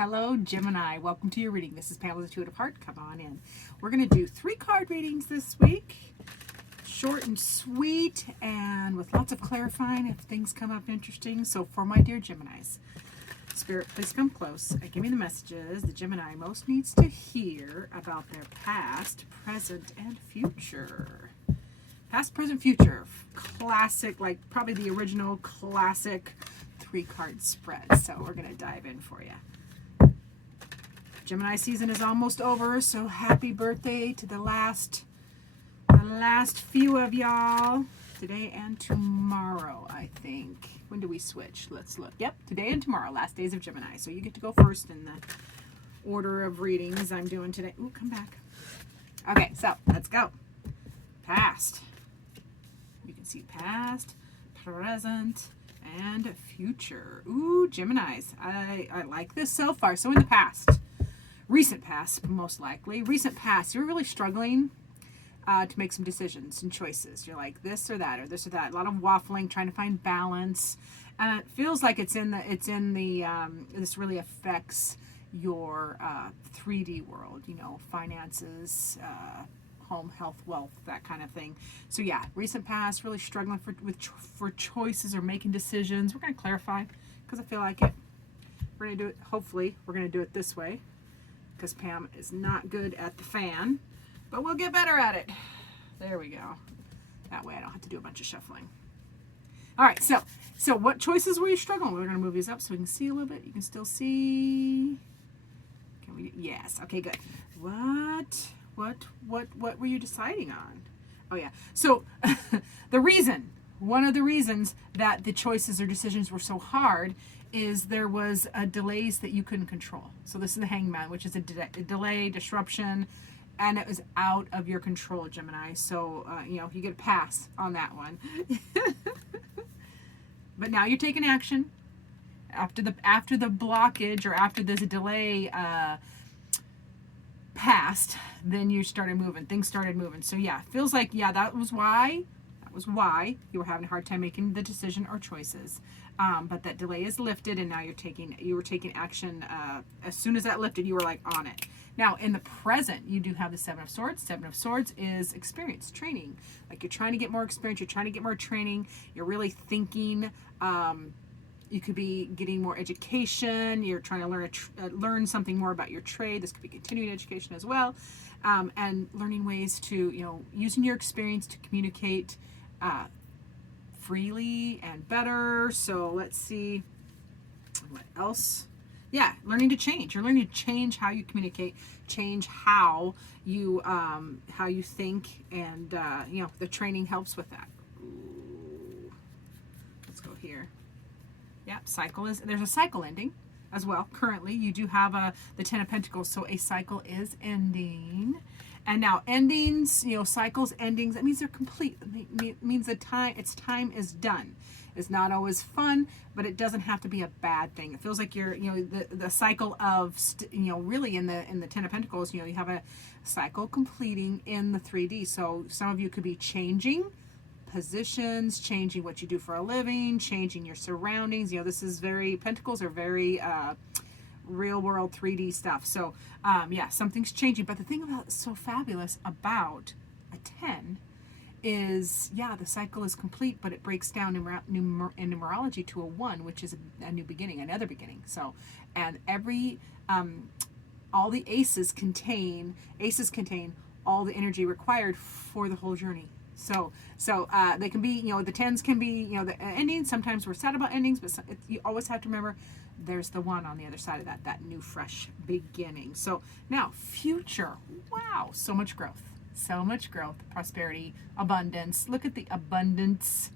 Hello, Gemini. Welcome to your reading. This is Pamela's Intuitive Heart. Come on in. We're going to do 3 card readings this week. Short and sweet and with lots of clarifying if things come up interesting. So for my dear Geminis, Spirit, please come close and give me the messages the Gemini most needs to hear about their past, present, and future. Past, present, future. Classic, like probably the original classic 3-card spread. So we're going to dive in for you. Gemini season is almost over, so happy birthday to the last few of y'all. Today and tomorrow, I think. When do we switch? Let's look. Yep, today and tomorrow, last days of Gemini. So you get to go first in the order of readings I'm doing today. Ooh, come back. Okay, so let's go. Past. You can see past, present, and future. Ooh, Geminis. I like this so far. So in the past. Recent past, most likely. Recent past, you're really struggling to make some decisions and choices. You're like this or that or this or that. A lot of waffling, trying to find balance, and it feels like it's in the. This really affects your 3D world. You know, finances, home, health, wealth, that kind of thing. So yeah, recent past, really struggling for choices or making decisions. We're going to clarify because I feel like it. We're going to do it. Hopefully, we're going to do it this way. Because Pam is not good at the fan, but we'll get better at it. There we go. That way I don't have to do a bunch of shuffling. All right, so what choices were you struggling with? We're going to move these up so we can see a little bit. You can still see. Can we? Yes. Okay, good. What were you deciding on? Oh yeah. So one of the reasons that the choices or decisions were so hard is there was delays that you couldn't control. So this is the Hangman, which is a delay, disruption, and it was out of your control, Gemini. So, you get a pass on that one. But now you're taking action. After the blockage or after there's a delay passed, then you started moving. Things started moving. So yeah, feels like, that was why you were having a hard time making the decision or choices. But that delay is lifted, and now you were taking action. As soon as that lifted, you were like on it. Now in the present, you do have the 7 of Swords. 7 of Swords is experience, training. Like you're trying to get more experience, you're trying to get more training. You're really thinking. You could be getting more education. You're trying to learn something more about your trade. This could be continuing education as well, and learning ways to using your experience to communicate freely and better. So let's see what else. Yeah, learning to change. You're learning to change how you communicate, change how you think, and the training helps with that. Ooh. Let's go here. Yep, there's a cycle ending as well. Currently, you do have the 10 of Pentacles, so a cycle is ending. And now endings, cycles, endings, that means they're complete. It means time is done. It's not always fun, but it doesn't have to be a bad thing. It feels like you're, the cycle of, really in the 10 of Pentacles, you have a cycle completing in the 3D. So some of you could be changing positions, changing what you do for a living, changing your surroundings. Pentacles are very real world 3D stuff. So something's changing. But the thing about so fabulous about a 10 is the cycle is complete, but it breaks down in numerology to a 1, which is a new beginning, another beginning. So, and every all the aces contain all the energy required for the whole journey. So they can be, the 10s can be, the endings. Sometimes we're sad about endings, but you always have to remember there's the 1 on the other side of that new, fresh beginning. So now, future. Wow, so much growth, prosperity, abundance. Look at the abundance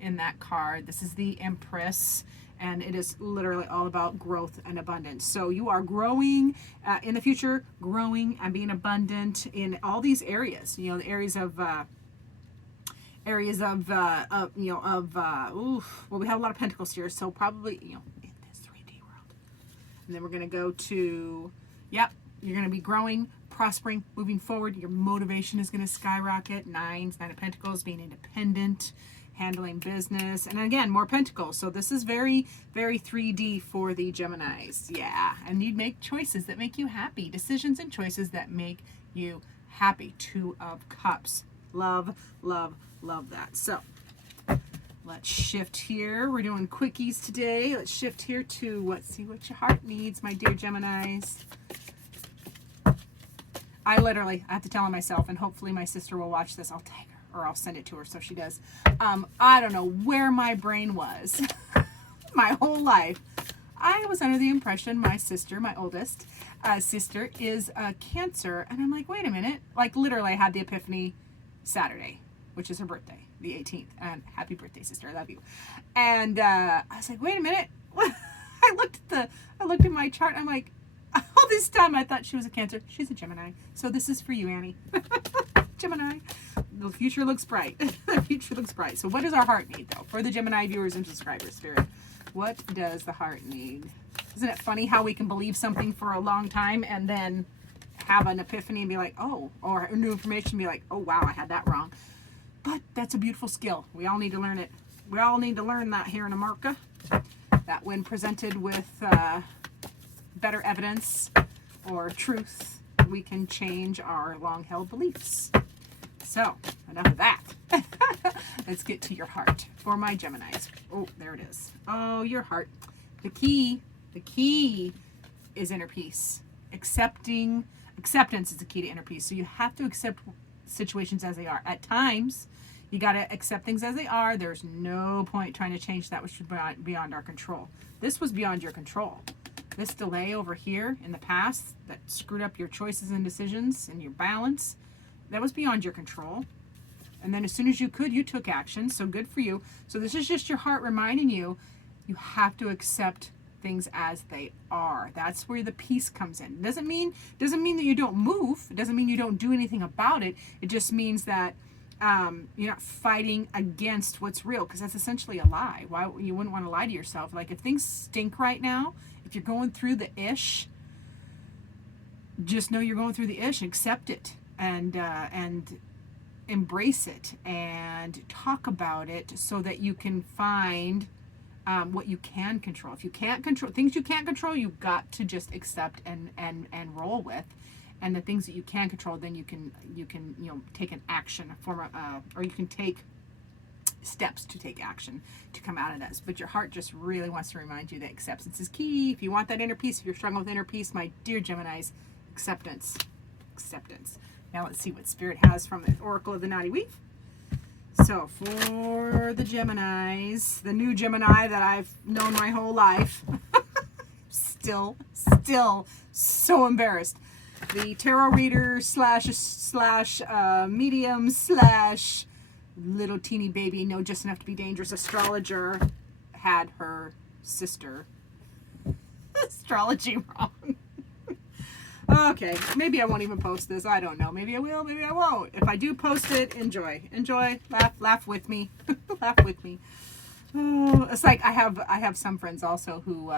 in that card. This is the Empress, and it is literally all about growth and abundance. So you are growing in the future, growing and being abundant in all these areas. The areas of we have a lot of Pentacles here, so probably, in this 3D world. And then we're going to go to, you're going to be growing, prospering, moving forward. Your motivation is going to skyrocket. 9 of Pentacles, being independent, handling business, and again, more pentacles. So this is very, very 3D for the Geminis. Yeah, and you make choices that make you happy, decisions and choices that make you happy. 2 of Cups. Love, love, love that. So let's shift here. We're doing quickies today. Let's shift here to let's see what your heart needs, my dear Geminis. I have to tell her myself, and hopefully my sister will watch this. I'll tag her or I'll send it to her so she does. I don't know where my brain was my whole life. I was under the impression my sister, my oldest sister, is a Cancer. And I'm like, wait a minute. Like literally I had the epiphany Saturday, which is her birthday, the 18th. And happy birthday, sister. I love you. And I was like, wait a minute. I looked at my chart and I'm like, all this time I thought she was a Cancer. She's a Gemini. So this is for you, Annie. Gemini. The future looks bright. The future looks bright. So what does our heart need, though? For the Gemini viewers and subscribers, Spirit, what does the heart need? Isn't it funny how we can believe something for a long time and then have an epiphany and be like, oh, or new information and be like, oh, wow, I had that wrong. But that's a beautiful skill. We all need to learn it. We all need to learn that here in America. That when presented with better evidence or truth, we can change our long-held beliefs. So, enough of that. Let's get to your heart for my Geminis. Oh, there it is. Oh, your heart. The key is inner peace. Acceptance is the key to inner peace. So you have to accept situations as they are. At times, you got to accept things as they are. There's no point trying to change that which is beyond our control. This was beyond your control. This delay over here in the past that screwed up your choices and decisions and your balance, that was beyond your control. And then as soon as you could, you took action. So good for you. So this is just your heart reminding you, you have to accept things as they are. That's where the peace comes in. It doesn't mean that you don't move. It doesn't mean you don't do anything about it. It just means that you're not fighting against what's real, because that's essentially a lie. Why you wouldn't want to lie to yourself? Like if things stink right now, if you're going through the ish, just know you're going through the ish. Accept it and embrace it and talk about it so that you can find what you can control. If you can't control things you can't control, you've got to just accept and roll with. And the things that you can control, then you can take an action or you can take steps to take action to come out of this. But your heart just really wants to remind you that acceptance is key. If you want that inner peace, if you're struggling with inner peace, my dear Geminis, acceptance. Now let's see what Spirit has from the Oracle of the Naughty Weave. So for the Geminis, the new Gemini that I've known my whole life, still so embarrassed. The tarot reader slash medium slash little teeny baby, no, just enough to be dangerous astrologer had her sister astrology wrong. Okay, maybe I won't even post this. I don't know. Maybe I will, maybe I won't. If I do post it, enjoy, laugh with me, laugh with me. Oh, it's like I have some friends also who,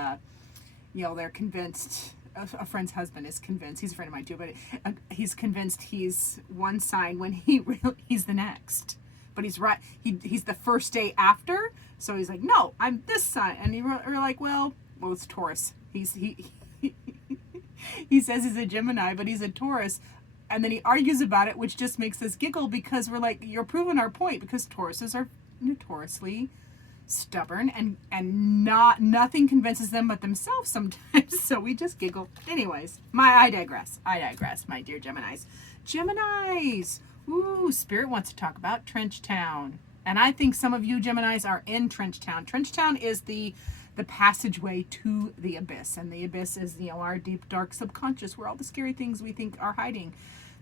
they're convinced. A friend's husband is convinced. He's a friend of mine too, but he's convinced he's one sign when he's the next. But he's right. He's the first day after. So he's like, no, I'm this sign. And we're like, well, it's Taurus. He says he's a Gemini, but he's a Taurus. And then he argues about it, which just makes us giggle because we're like, you're proving our point, because Tauruses are notoriously stubborn and nothing convinces them but themselves sometimes. So we just giggle. Anyways, I digress, my dear Geminis. Ooh, Spirit wants to talk about Trench Town. And I think some of you Geminis are in Trench Town. Trench Town is the passageway to the abyss. And the abyss is, our deep, dark subconscious, where all the scary things we think are hiding.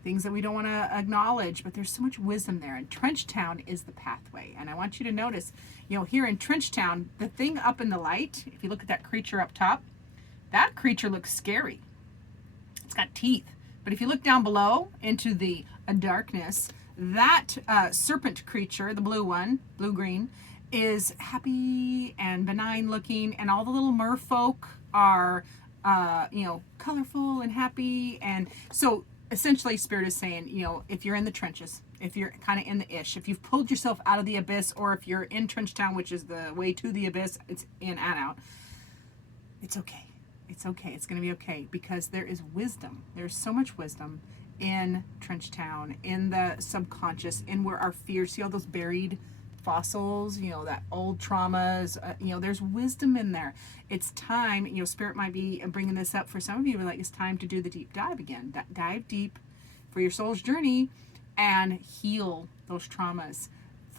Things that we don't want to acknowledge, but there's so much wisdom there. And Trench Town is the pathway. And I want you to notice, here in Trench Town, the thing up in the light, if you look at that creature up top, that creature looks scary. It's got teeth. But if you look down below into the darkness, that serpent creature, the blue one, blue-green, is happy and benign looking, and all the little merfolk are, colorful and happy. And so essentially Spirit is saying, if you're in the trenches, if you're kind of in the ish, if you've pulled yourself out of the abyss, or if you're in Trench Town, which is the way to the abyss, it's in and out, it's okay. It's okay. It's going to be okay, because there is wisdom. There's so much wisdom in Trench Town, in the subconscious, in where our fears, see all those buried fossils, that old traumas, there's wisdom in there. It's time, Spirit might be bringing this up for some of you, like it's time to do the deep dive again. Dive deep for your soul's journey and heal those traumas.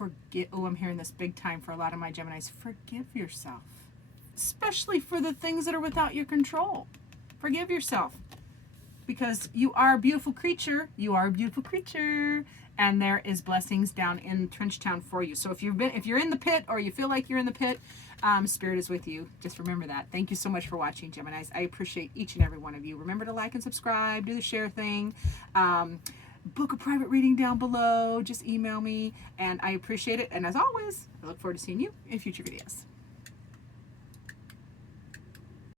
I'm hearing this big time for a lot of my Geminis. Forgive yourself, especially for the things that are without your control. Forgive yourself, because you are a beautiful creature. You are a beautiful creature, and there is blessings down in Trench Town for you. So if you're in the pit, or you feel like you're in the pit, Spirit is with you. Just remember that. Thank you so much for watching, Geminis. I appreciate each and every one of you. Remember to like and subscribe. Do the share thing. Book a private reading down below. Just email me, and I appreciate it. And as always, I look forward to seeing you in future videos.